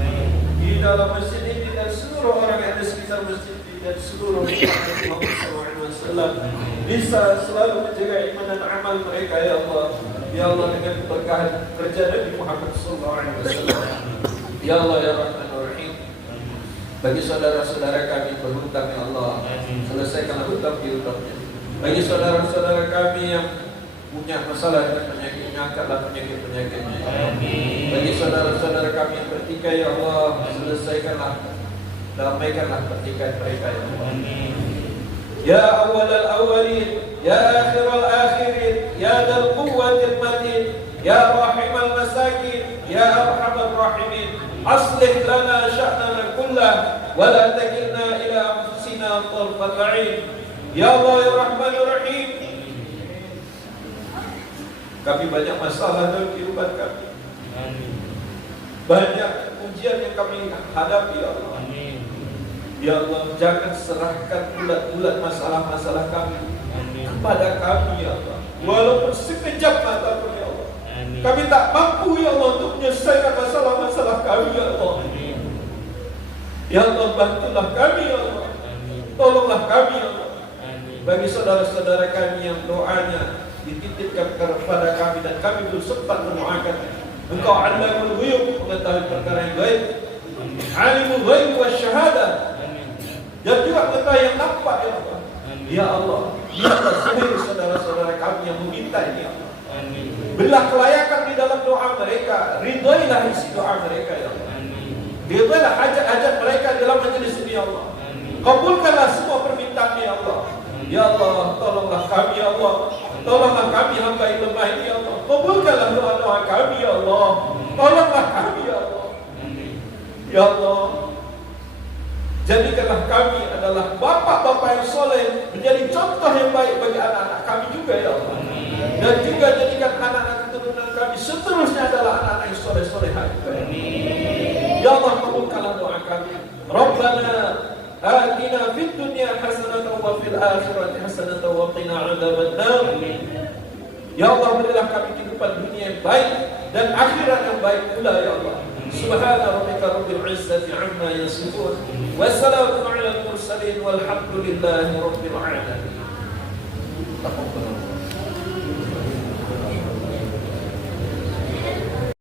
Di dalam masjid ini dan seluruh orang yang ada sekitar masjid ini dan seluruh Nabi Muhammad SAW bisa selalu menjaga iman dan amal mereka, ya Allah. Ya Allah, dengan keberkahan kerja Nabi Muhammad SAW. Ya Allah, ya Rahman, ya Rahim, bagi saudara-saudara kami berhutang, ya Allah, selesaikanlah hutang piutangnya. Bagi saudara-saudara kami yang punya masalah dengan penyakitnya, angkatlah penyakit-penyakitnya. Bagi saudara-saudara kami yang bertikai, ya Allah, selesaikanlah, damaikanlah pertikaian mereka, ya Allah. Ya awal al-awwalin, ya akhir al-akhirin, ya dal quwwatil matin, ya rahim al-masakin, ya arhamar rahimin, aslih lana sya'nana kullah, wa la takilna ila anfusina tarfat 'ain. Ya Allah, ya Rahman, ya Rahim, kami banyak masalah dalam kehidupan kami. Banyak ujian yang kami hadapi, ya Allah. Ya Allah, jangan serahkan bulat-bulat masalah-masalah kami kepada kami, ya Allah. Walaupun sekejap mata pun, ya Allah. Kami tak mampu, ya Allah, untuk menyelesaikan masalah-masalah kami, ya Allah. Ya Allah, bantulah kami, ya Allah. Tolonglah kami, ya Allah. Bagi saudara-saudara kami yang doanya dititipkan kepada kami dan kami belum sempat mendoakan, Engkau Allamul Ghuyub, mengetahui perkara yang gaib, Alimul Ghaib wasyahadah, dan juga mengetahui yang nampak, ya Allah. Ya Allah, biarlah seluruh saudara-saudara kami yang meminta ini, ya Allah. Berilah kelayakan di dalam doa mereka, ridhoilah isi doa mereka, ya Allah. Ridhoilah hajat-hajat mereka dalam majelis ini, ya Allah. Kabulkanlah semua permintaan, ya Allah. Ya Allah, tolonglah kami, ya Allah. Tolonglah kami hamba yang lemah ini, ya Allah. Kabulkanlah doa-doa kami, ya Allah. Tolonglah kami, ya Allah. Ya Allah, jadikanlah kami adalah bapak-bapak yang soleh, menjadi contoh yang baik bagi anak-anak kami juga, ya Allah. Dan juga jadikan anak-anak keturunan kami kami seterusnya adalah anak-anak yang soleh-soleha. Ya Allah, kabulkanlah doa kami. Rabbana atina fid dunya hasanatan wa fil akhirati hasanatan wa qina adzabannar. Ya Allah, berilah kami kehidupan dunia yang baik dan akhirat yang baik pula ya Allah. Subhana rabbika rabbil izzati amma yasifun wa salamun alal mursalin walhamdulillahi rabbil alamin.